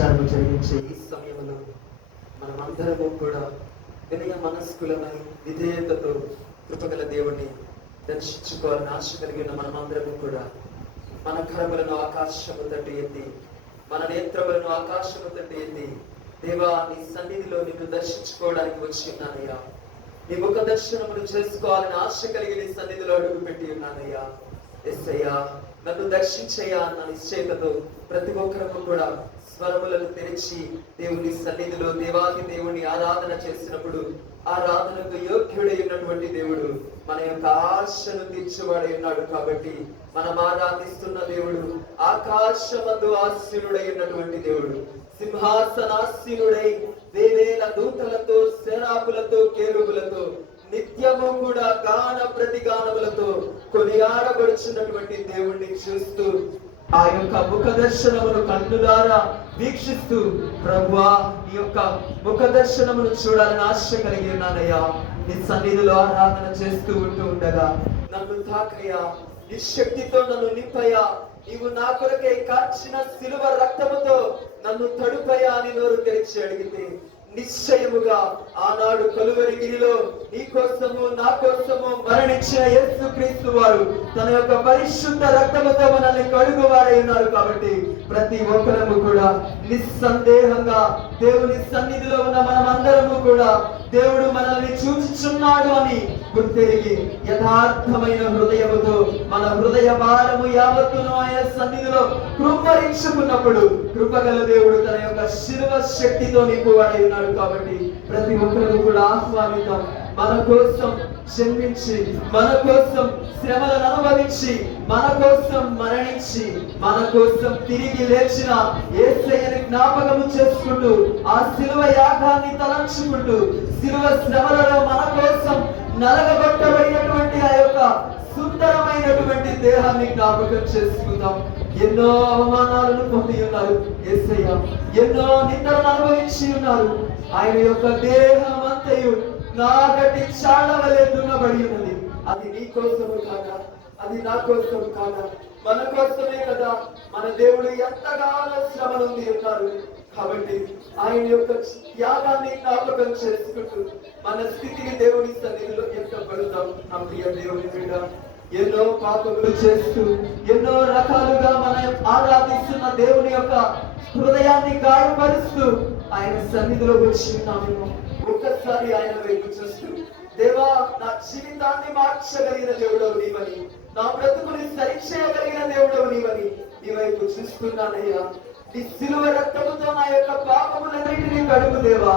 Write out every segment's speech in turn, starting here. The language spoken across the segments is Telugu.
జరిగించే ఈ సమయంలో మనమందరము కూడా వినయ మనస్కులమై విధేయతతో కృపగల దేవుణ్ణి దర్శించుకోవాలని ఆశ కలిగిన మనమందరము కూడా మన కరములను ఆకాశము తట్టు ఎత్తి, మన నేత్రములను ఆకాశము తట్టు ఎత్తి, దేవా నీ సన్నిధిలో నిన్ను దర్శించుకోవడానికి వచ్చి ఉన్నానయ్యా, నీ ముఖ దర్శనమును చేసుకోవాలని ఆశ కలిగి నీ సన్నిధిలో అడుగు పెట్టి ఉన్నానయ్యా. యేసయ్యా నన్ను దర్శించయ్యా అన్న నిశ్చయతతో ప్రతి ఒక్కరము కూడా స్వరములను తెరిచి దేవుని సన్నిధిలో దేవాది దేవుని ఆరాధన చేసినప్పుడు ఆరాధనకు యోగ్యుడై ఉన్నటువంటి దేవుడు మన యొక్క ఆశను తీర్చువాడై ఉన్నాడు. కాబట్టి మనం ఆరాధిస్తున్న దేవుడు ఆకాశమందు ఆసీనుడై ఉన్నటువంటి దేవుడు, సింహాసనాసీనుడై వేవేల దూతలతో శరాపులతో కేరుబులతో నిత్యము కూడా గాన ప్రతిగానములతో కొనియాడబడుచున్నటువంటి దేవుణ్ణి చూస్తూ ఆ యొక్క ముఖ దర్శనమును కన్నులారా వీక్షిస్తూ, ప్రభువా ఈ యొక్క ముఖ దర్శనమును చూడాలని ఆశ కలిగి ఉన్నానయ్యా. నీ సన్నిధిలో ఆరాధన చేస్తూ ఉండగా నన్ను తాకయ్యా, నీ శక్తితో నన్ను నింపయ్యా, నీవు నా కొరకై కార్చిన సిలువ రక్తముతో నన్ను తడుపయ్యా అని నోరు తెరిచి అడిగితే నిశ్చయముగా ఆనాడు కలువరిగిరిలో నీ కోసము నా కోసము మరణించిన యేసుక్రీస్తు వారు తన యొక్క పరిశుద్ధ రక్తముతో మనల్ని కడుగువారై ఉన్నారు. కాబట్టి ప్రతి ఒక్కరము కూడా నిస్సందేహంగా దేవుని సన్నిధిలో ఉన్న మనమందరము కూడా దేవుడు మనల్ని చూచుచున్నాడు అని గుర్తెరిగి యథార్థమైన హృదయముతో మన హృదయ భారము యావత్తును ఆయన సన్నిధిలో కృంభరించుకున్నప్పుడు కృపగల దేవుడు తన యొక్క శిలువ శక్తితో నింపువాడై ఉన్నాడు. కాబట్టి ప్రతి ఒక్కరు కూడా ఆహ్వానిద్దాం. మన కోసం జన్మించి, మన కోసం శ్రమలను అనుభవించి, మన కోసం మరణించి, మన కోసం తిరిగి లేచిన యేసయ్యని జ్ఞాపకము చేసుకుంటూ, ఆ శిలువ యాగాన్ని తలంచుకుంటూ, శిలువ శ్రమలలో మన కోసం నలగగొట్టబడినటువంటి ఆ యొక్క సుందరమైనటువంటి దేహాన్ని జ్ఞాపకం చేసుకుందాం. ఎన్నో అవమానాలను పొంది ఉన్నారు యేసయ్య, ఎన్నో నిందలను అనుభవించి ఉన్నారు. ఆయన యొక్క దేహం అంతయు నాగటి చాడ వలె దున్నబడి ఉన్నది. అది నీ కోసము కాదా, అది నా కోసం కాదా, మన కోసమే కదా. మన దేవుడు ఎంతగానో శ్రమ నుండి ఉన్నారు. కాబట్టి ఆయన యొక్క త్యాగాన్ని జ్ఞాపకం చేసుకుంటూ మన స్థితిని దేవుని సన్నిధిలో ఎత్తపడుతాం. నా ప్రియ దేవుని బిడ్డ, ఎన్నో పాపములు చేస్తూ ఎన్నో రకాలుగా మనం ఆరాధిస్తున్న దేవుని యొక్క హృదయాన్ని గాయపరుస్తూ ఆయన సన్నిధిలో వచ్చినామేమో. ఒక్కసారి ఆయన వైపు చూస్తూ, దేవా నా జీవితాన్ని మార్చగలిగిన దేవుడవు నీవని, నా బ్రతుకుని సరిచేయగలిగిన దేవుడవు నీవని నీ వైపు చూస్తున్నానయ్యా. నీ శిలువ రక్తముతో నా యొక్క పాపములన్నిటినీ కడుగు దేవా,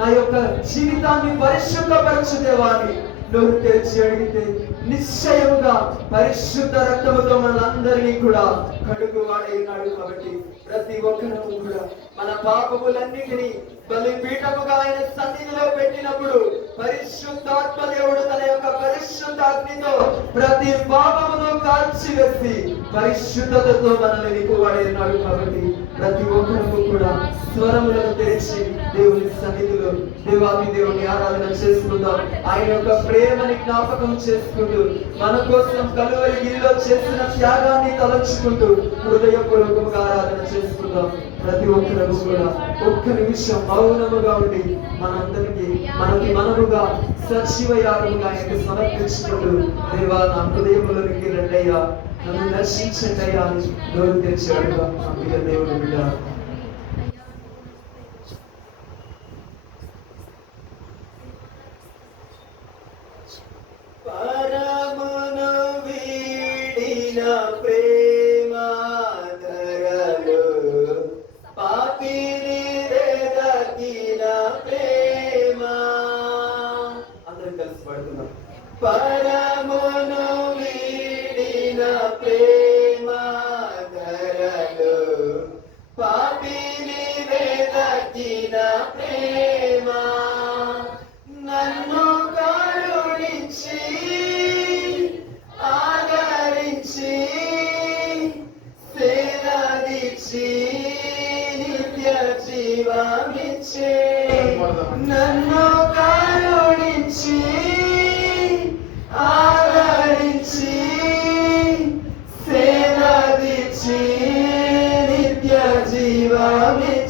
నా యొక్క జీవితాన్ని పరిశుద్ధపరచు దేవా అని నోరు తెరిచి అడిగితే నిశ్చయముగా పరిశుద్ధ రక్తముతో మనందరినీ కూడా కడుగువాడై ఉన్నాడు. కాబట్టి ప్రతి ఒక్కరూ కూడా మన పాపములన్నిటినీ బలిపీఠముగా ఆయన సన్నిధిలో పెట్టినప్పుడు పరిశుద్ధాత్మ దేవుడు తన యొక్క పరిశుద్ధాగ్నితో ప్రతి పాపమును కాల్చివేసి పరిశుద్ధతతో మనల్ని నింపువాడై ఉన్నాడు. కాబట్టి ప్రతి ఒక్కరూ కూడా స్వరములను తెరిచి దేవుని సన్నిధిలో దేవాది దేవుని ఆరాధన చేసుకుందాం. ఆయన యొక్క ప్రేమని జ్ఞాపకం చేసుకుంటూ, మన కోసం కలువరిగిరిలో చేసిన త్యాగాన్ని తలచుకుంటూ హృదయపూర్వకంగా ఆరాధన చేసుకుందాం. ప్రతి ఒక్కరూ కూడా ఒక్క నిమిషం మౌనముగా ఉండి మనకి మనముగా సజీవ యాగముగా ఆయనకు సమర్పించుకుంటూ, దేవా నా హృదయములోనికి రండయ్యా, నన్ను దర్శించండి అయ్యా అని నోరు తెరిచి అడుగుదాం. ప్రియ దేవుని బిడ్డ, పరమును వీడిన ప్రేమ ధరలు పాపిని వెదకిన ప్రేమ. అందరం కలిసి పడుతున్నాం. పరమును వీడిన ప్రేమ ధరలు పాపిని వెదకిన ప్రేమ, నన్ను కరుణించి ఆదరించి సేదీచి నిత్య జీవమిచ్చే, నన్ను కరుణించి ఆదరించి సేదీచి నిత్య జీవమిచ్చే.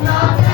Not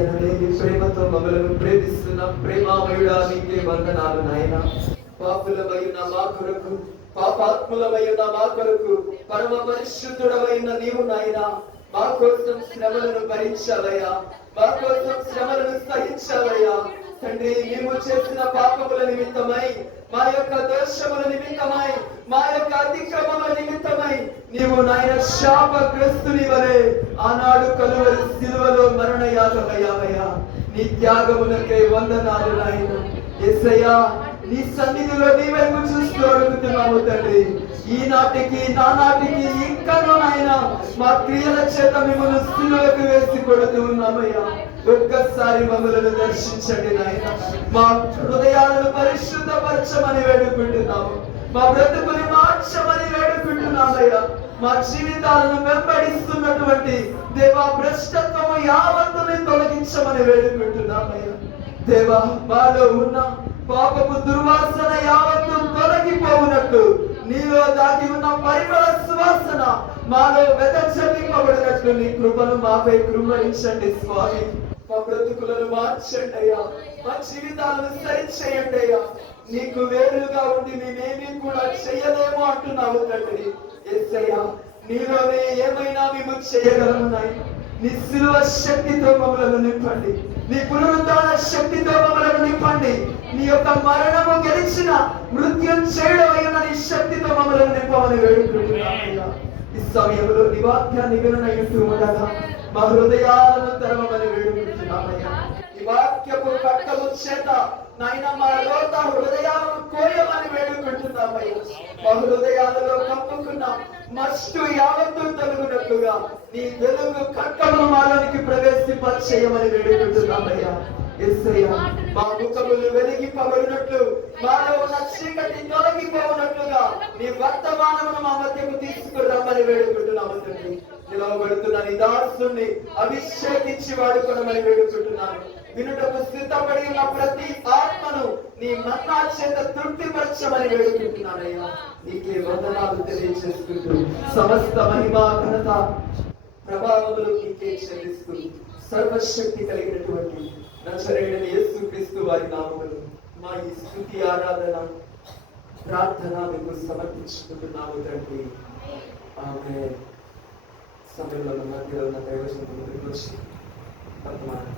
ఎనలేని ప్రేమతో మమ్మలను ప్రేమిస్తున్న ప్రేమామయుడా నీకే వందనాలు నాయన. పాపులమైన మా కొరకు, పాపాత్ములమైన మా కొరకు పరమ పరిశుద్ధుడమైన నీవు నాయన మా కోసం శ్రమలను భరించావయ్యా, మా కోసం శ్రమలను సహించావయ్యా. తండ్రి, మేము చేసిన పాపముల నిమిత్తమై, మా యొక్క దోషముల నిమిత్తమై, మా యొక్క అతిక్రమముల నిమిత్తమై నీవు నాయన శాపగ్రస్తుని వలె ఆనాడు కలువరి సిలువలో మరణయాగమయ్యావయ్యా. నీ త్యాగములకై వందనాలు నాయన. యేసయ్యా, నీ సన్నిధిలో నీ వైపు చూస్తూ అడుగుతున్నాము తండ్రి. ఈనాటికి నానాటికి ఇంకనూ నాయన మా క్రియల చేత మిమ్మల్ని సిలువకు వేసి కొడుతూ ఉన్నామయ్యా. ఒక్కసారి మమ్మలను దర్శించండి నాయన. మా హృదయాలను పరిశుద్ధపరచమని వేడుకుంటున్నాము. మా బ్రతుకుని మార్చమని వేడుకుంటున్నామయ్యా. మా జీవితాలను వెంబడిస్తున్నటువంటి దేవా భ్రష్టత్వము యావత్తుని తొలగించమని వేడుకుంటున్నామయ్యా. దేవా, మాలో ఉన్న పాపపు దుర్వాసన యావత్తు తొలగిపోవునట్టు, నీలో దాగి ఉన్న పరిమళ సువాసన మాలో వెదజల్లింపబడినట్లు నీ కృపను మాపై కృమ్మరించండి స్వామి. మా బ్రతుకులను మార్చండి అయ్యా, మా జీవితాలను సరిచేయండి అయ్యా. నీకు వేరుగా ఉండి మేమేమీ కూడా చెయ్యలేము అంటున్నావు తండ్రి. యేసయ్యా, నీలోనే ఏమైనా మేము చేయగలము నాయన. నీ శిలువ శక్తితో మమ్మలను నింపండి, నీ పునరుద్ధాన శక్తితో మమ్మలను నింపండి. నీ యొక్క మరణము గెలిచిన మృత్యుంజయుడవైన నీ శక్తితో మమ్మలను నింపమని వేడుకుంటున్నామయ్యా. ఈ సమయంలో నీ వాక్యాన్ని విననయ్యుంటూ ఉండగా మా హృదయాలను తెరవమని వేడుకుంటున్నామయ్యా. ఈ వాక్యపు కట్టము చేత నాయన మా లోత హృదయాలను కోయమని వేడుకుంటున్నామయ్యా. మా హృదయాలలో కప్పుకున్న మస్టు యావత్తు తొలగునట్లుగా నీ వెలుగు కట్టమును మాలోనికి ప్రవేశింపచేయమని వేడుకుంటున్నామయ్యా. యేసయ్యా, మా ముఖములు వెలిగింపబడినట్లు, మాలో ఉన్న చీకటి తొలగిపోవునట్లుగా నీ వర్తమానమును మా మధ్యకు తీసుకురమ్మని వేడుకుంటున్నాము తండ్రి. నిలవబడుతున్న నీ దాసుని అభిషేకించి వాడుకోవడమని వేడుకుంటున్నాను. వినుటకు సిద్ధపడి ఉన్న ప్రతి ఆత్మను నీ మన్నా చేత తృప్తిపరచమని వేడుకుంటున్నానయ్యా. నీకే వందనాలు తెలియజేసుకుంటూ సమస్త మహిమా ఘనత ప్రభావములు నీకే చెల్లిస్తూ సర్వశక్తి కలిగినటువంటి నజరేయుడైన యేసుక్రీస్తు వారి నామములో మా ఈ స్తుతి ఆరాధన ప్రార్థన మీకు సమర్పించుకుంటున్నాము తండ్రి. ఆమేన్. సమయంలో మధ్యలో ఉన్న దైవజనులు ముందుకు వచ్చి వర్తమానం